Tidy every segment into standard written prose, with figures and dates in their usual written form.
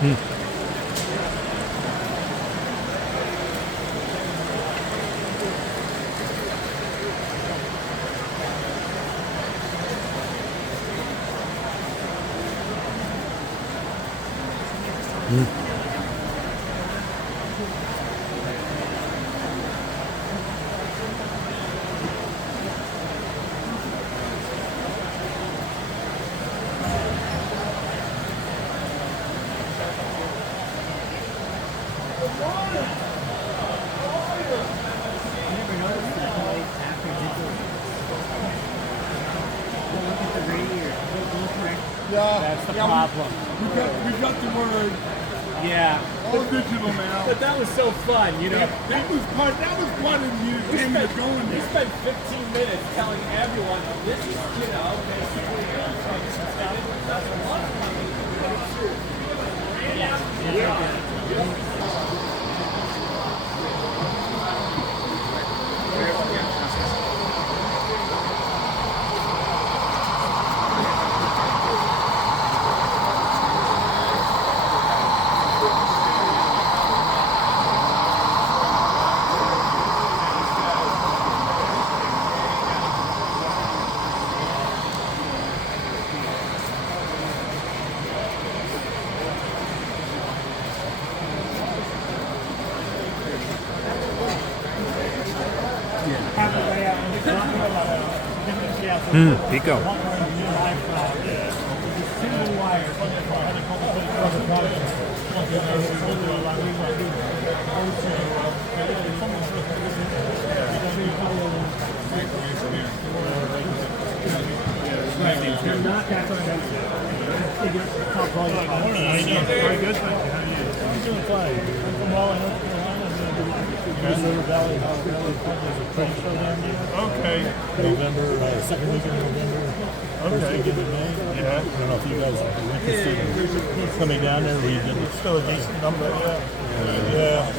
Hmm. Yeah, That's the problem. We got the word Yeah. all digital now. But that was so fun, you know. That was part of you came to going We there. spent 15 minutes telling everyone this is, you know, basically Pico. Very good, thank you. How are you? I'm doing fine. I'm from Raleigh, North Carolina. River Valley there's a train show down there. Okay. November, second week of November. Okay. First week of May. Yeah. I don't know if you guys are interested in coming down there. It's still a decent number, yeah.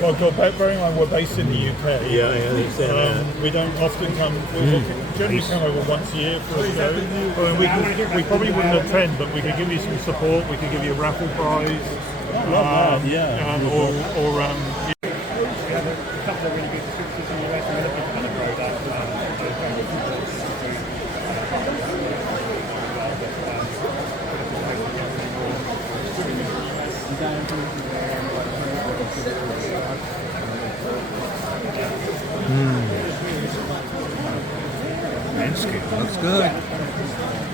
Well, we're based in the UK. Yeah, I understand that. We don't often come. We generally come over once a year for a show. I mean, we probably wouldn't attend, but we could give you some support. We could give you a raffle prize. Yeah. Or a couple of really good descriptions in the US and other kind of product. Landscape looks good.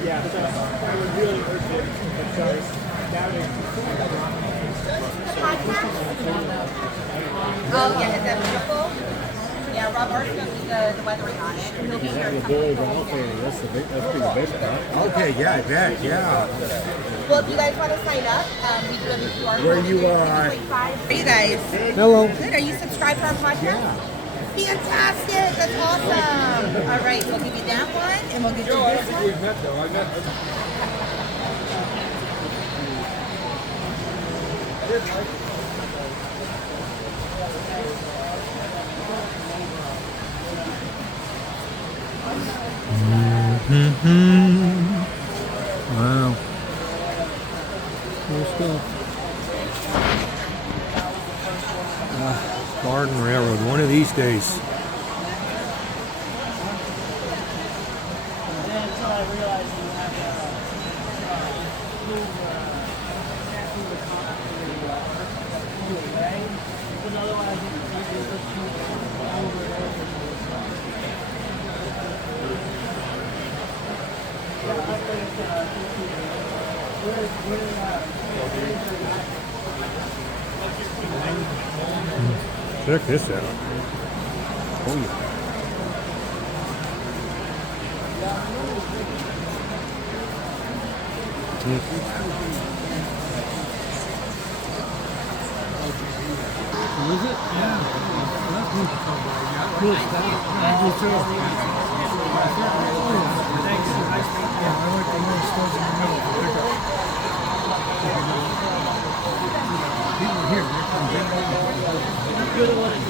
Yeah, so I would really urge it because that is Oh, yeah, is that beautiful? Yeah, Rob Art's going to be the weathering on it. He'll be here. That's pretty big. Okay, yeah, I bet, yeah. Well, if you guys want to sign up, we do have a QR code. Where you How are you guys? Hello. Good. Are you subscribed to our podcast? Yeah. Fantastic. That's awesome. All right, we'll give you that one, and we'll give you this one. We've met though. I met. Wow. Cool stuff. Garden Railroad, one of these days. Check this out. Oh yeah. Was it? Yeah. That's cool stuff. You too. Yeah, I like the little stores in the middle for pickup. People here, they can get over.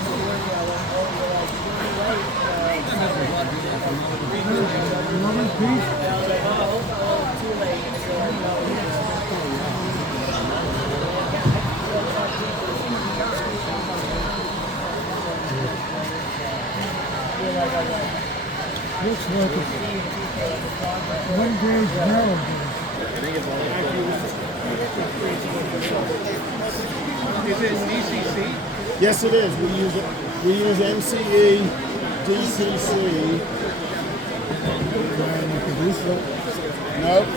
Looks like a one gauge narrow gauge. Is it DCC? Yes, it is. We use MCE, DCC. And you produce that. Nope.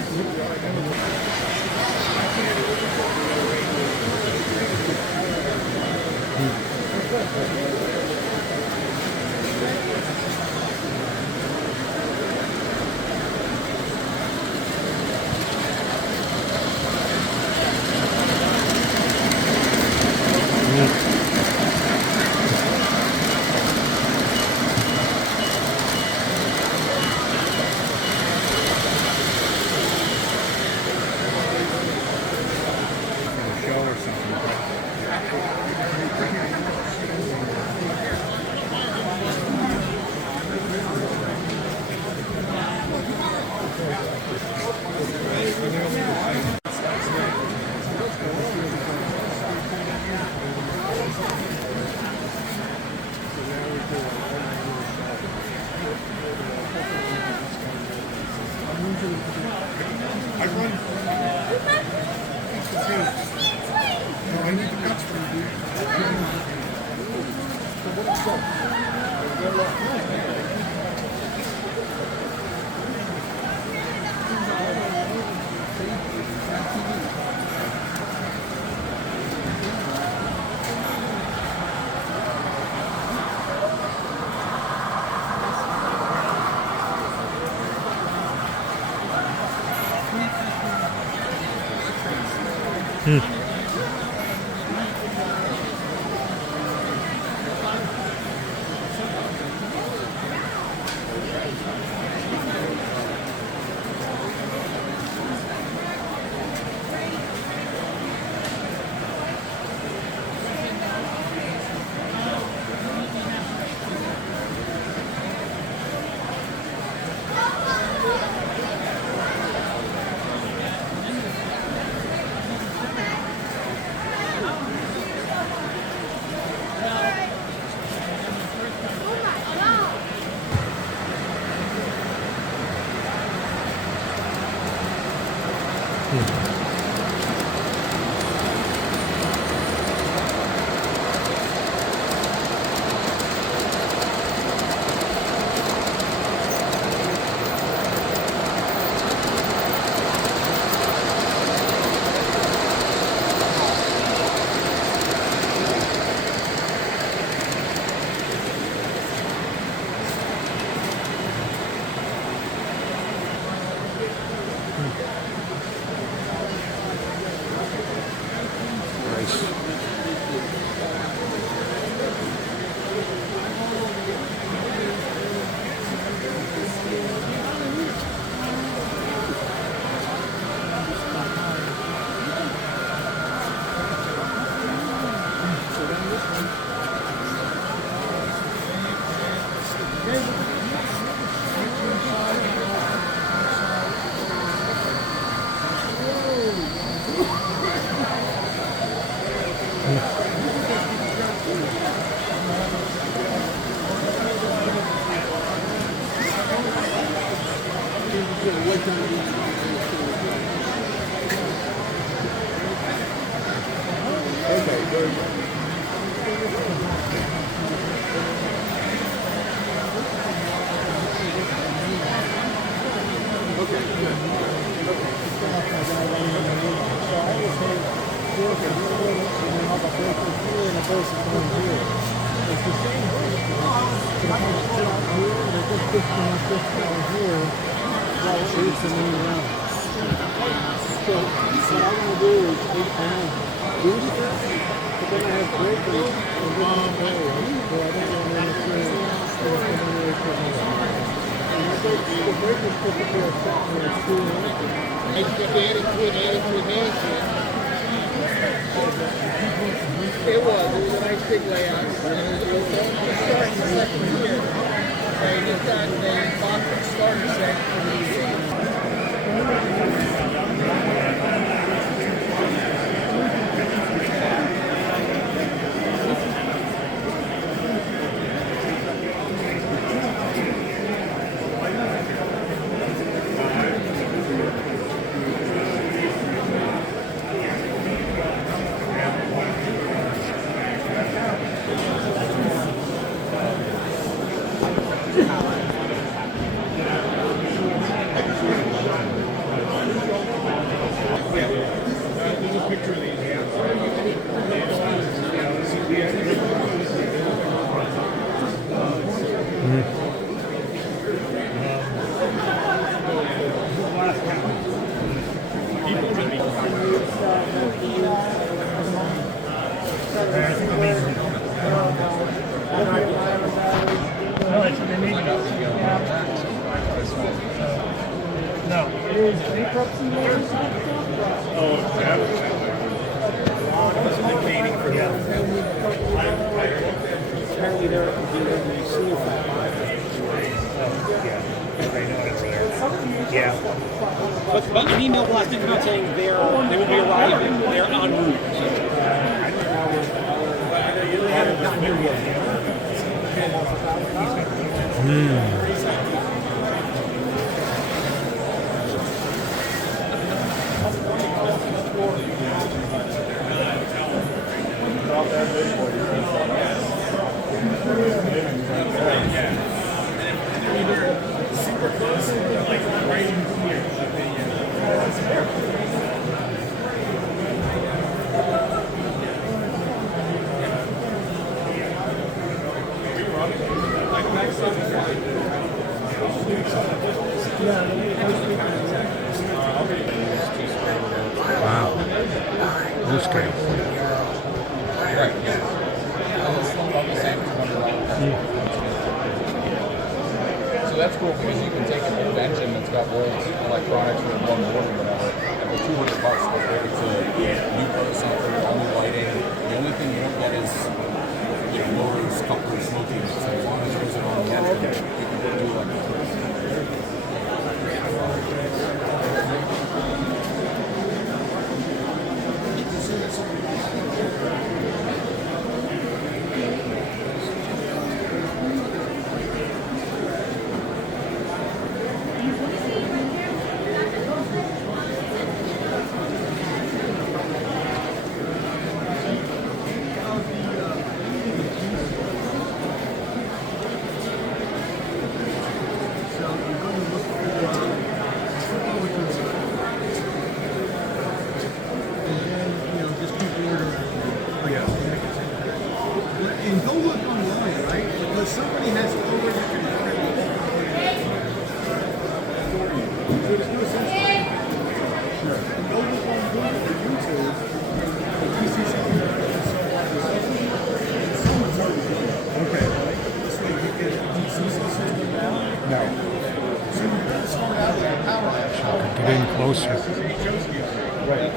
Show or something. It was a nice big layout. Starting the second year, they just got the box starter set for the museum. No. Is bankruptcy law stuff? Oh, yeah. Waiting for them. Apparently they're doing the seal file. Yeah. But an email blast did come out saying they will be arriving. They're en route. They haven't gotten here yet. Wow. This case. So that's cool because you can take an invention that's got world's electronics for one board or whatever, and for $200 it's a new processor, all new lighting. The only thing you don't get is motors, couplers, smoking. So as long as there's an on the engine, you can do And go look online, right? Because somebody has already confirmed it. So there's no sense. Sure. And go look on Google or YouTube. If you see something that is so someone's already doing it. Okay. This way you get DCC system now. No. So you can start out with a power action. Get in closer. Right.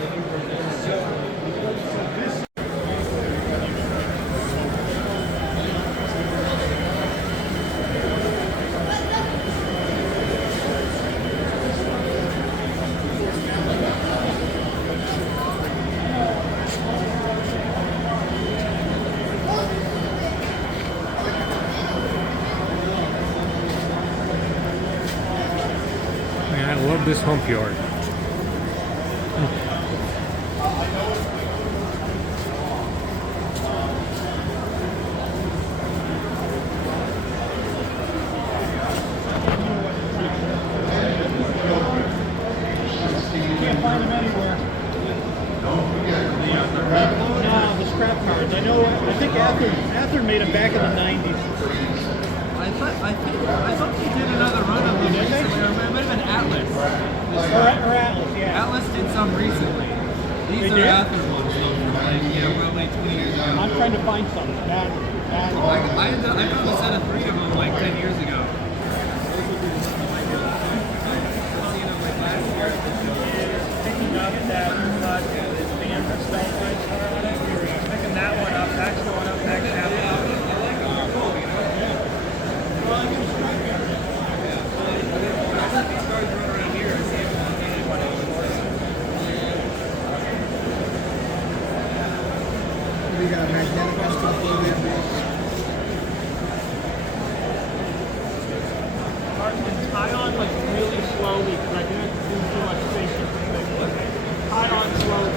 Man, I love this hump yard. Can't find them anywhere. No, the scrap cards. I know. I think Ather made them back in the 90s. I thought they did another run of them recently, or it might have been Atlas. Or Atlas, yeah. Atlas did some recently. These They are did? Atlas ones, so from probably 20 years ago. I'm trying to find some. I found a set of 3 of them like 10 years ago. Picking up that the AMHERST train show on it. We were picking that one up. That's going up next half hour. We got a magnetic Tie on like really slowly because I didn't do too much spacing. Tie on slowly.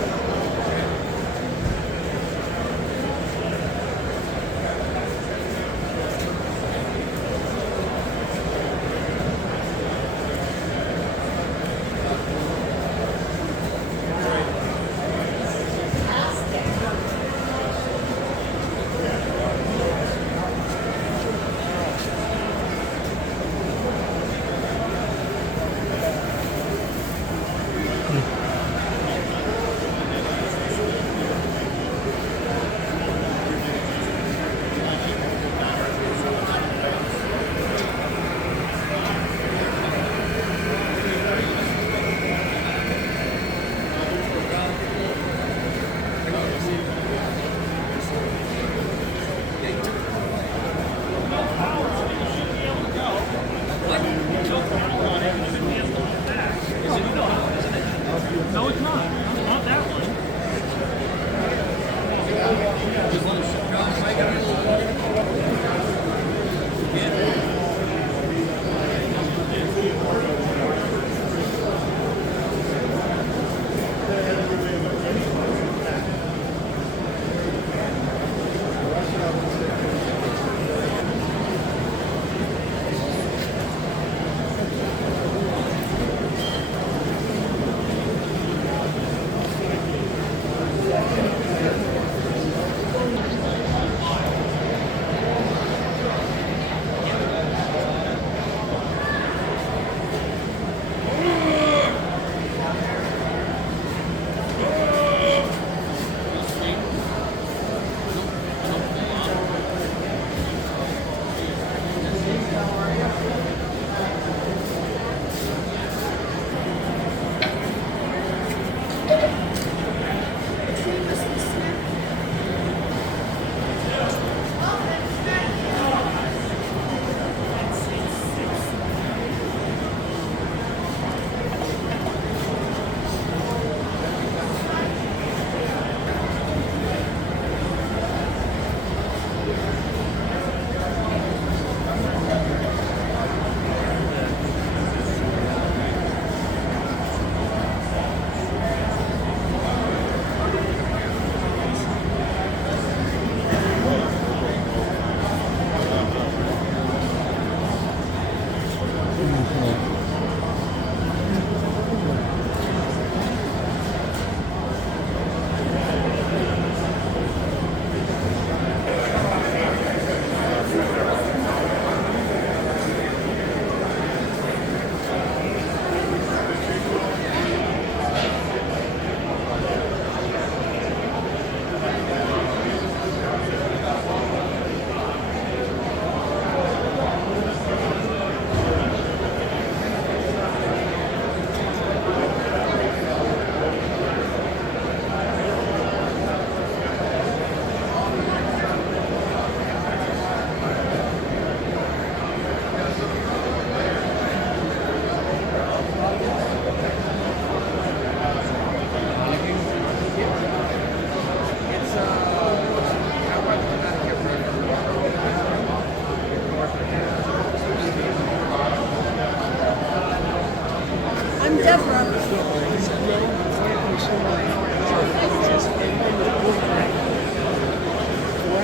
That's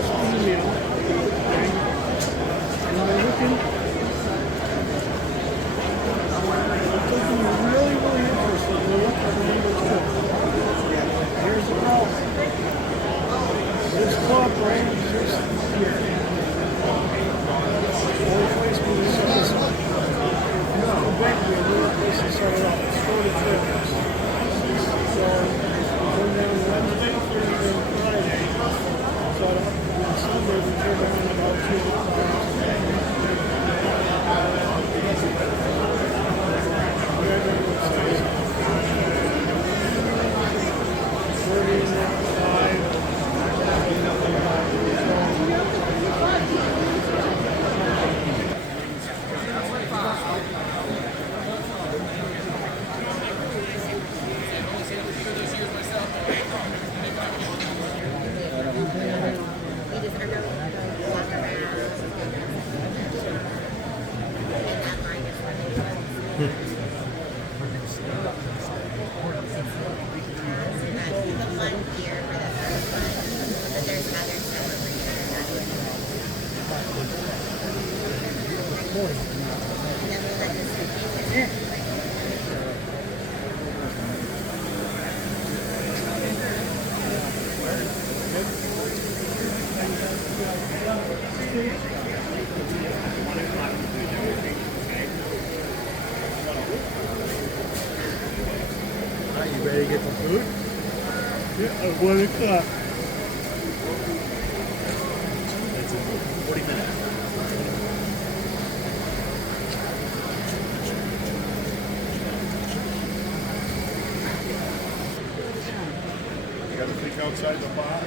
female. Okay. And we're looking. Something really, really interesting. We'll look at number 2. Here's the girl. This club right exists here. Only place we use this. No, back here, we're place to start it off. It's 43. So, we come down Wednesday, Thursday, and Friday. So, on Sunday, we turn around about 2 o'clock. You ready to get some food? Yeah, 1 o'clock. That's it. 40 minutes. You got to think outside the box.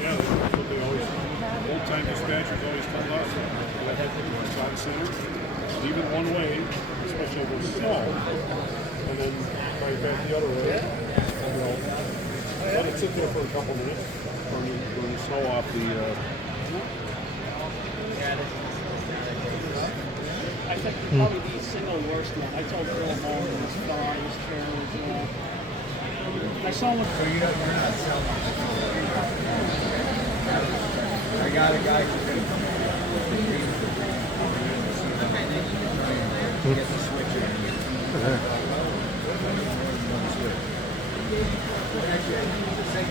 Yeah, that's what they always, old-time dispatchers always tell us. It's on center, leave it one way, especially if it's small, and then try it back the other way. And let it sit there for a couple minutes, burn the snow off the. I think probably the single worst one. I told Bill Moore it was far, it was terrible as well. I saw him. So you're not selling. I got a guy who's going to come in. Get the switch in. Actually, I think it's the same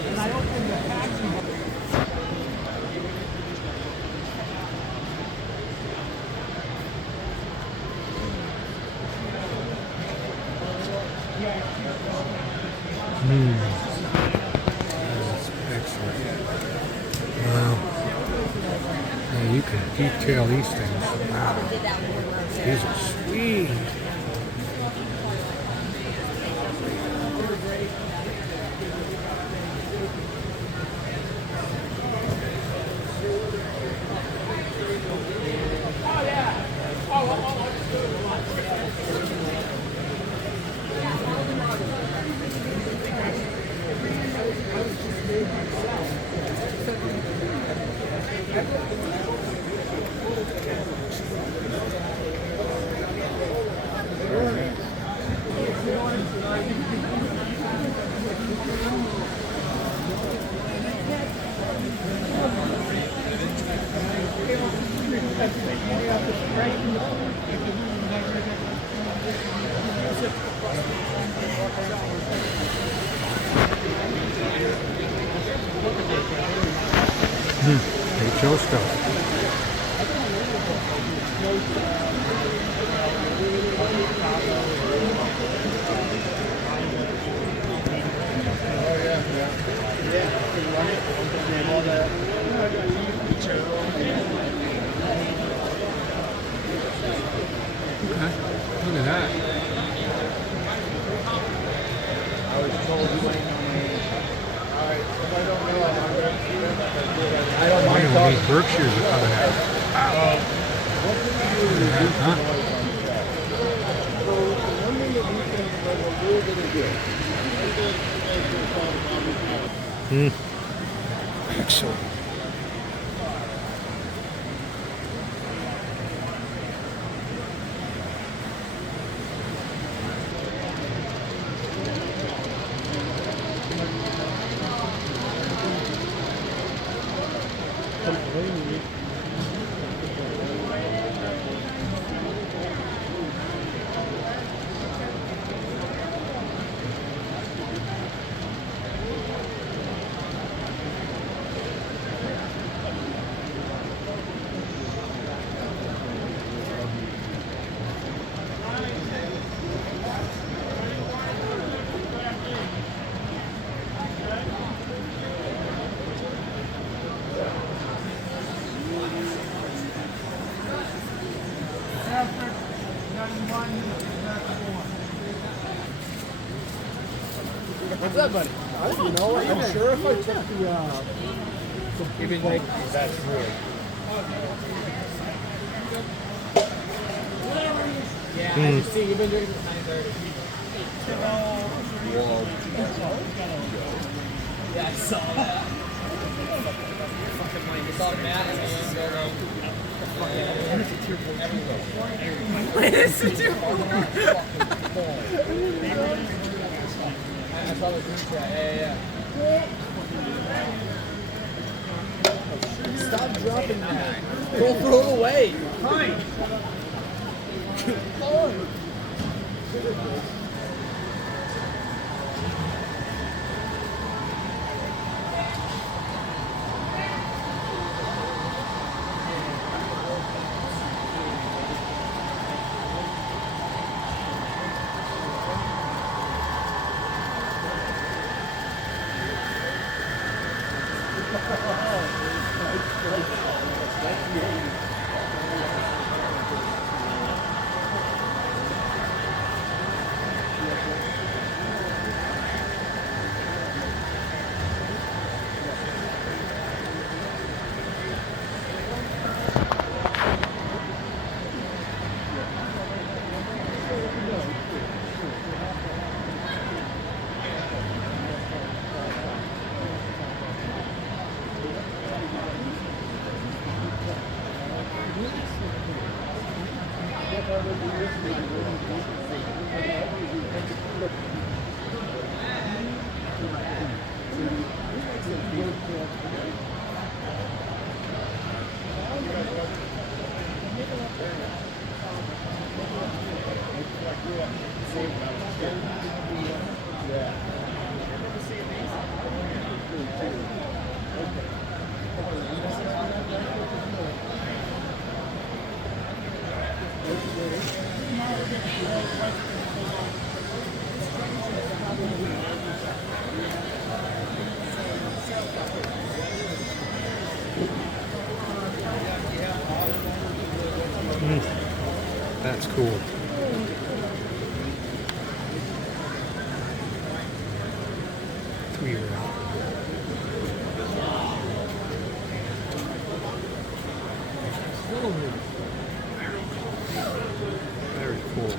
And I opened the taxi. Excellent. Wow. Yeah, you can detail these things. Wow. These are sweet. HO stuff. Okay, look at that. I was told you might Alright, if I don't know, I'm going to keep it. I don't mind Wonder when talking. these Berkshires are coming out. What do we do? Huh? So the one thing that we can Excellent. What's up, buddy? You know, I'm sure if I took the Even like that's really. Yeah, I just see you've been drinking since 9:30. Whoa. Yeah, I saw that. I saw Matt and I saw the group chat. Yeah. Stop dropping that. Don't throw it away. Fine. That's cool. Weird. Very cool.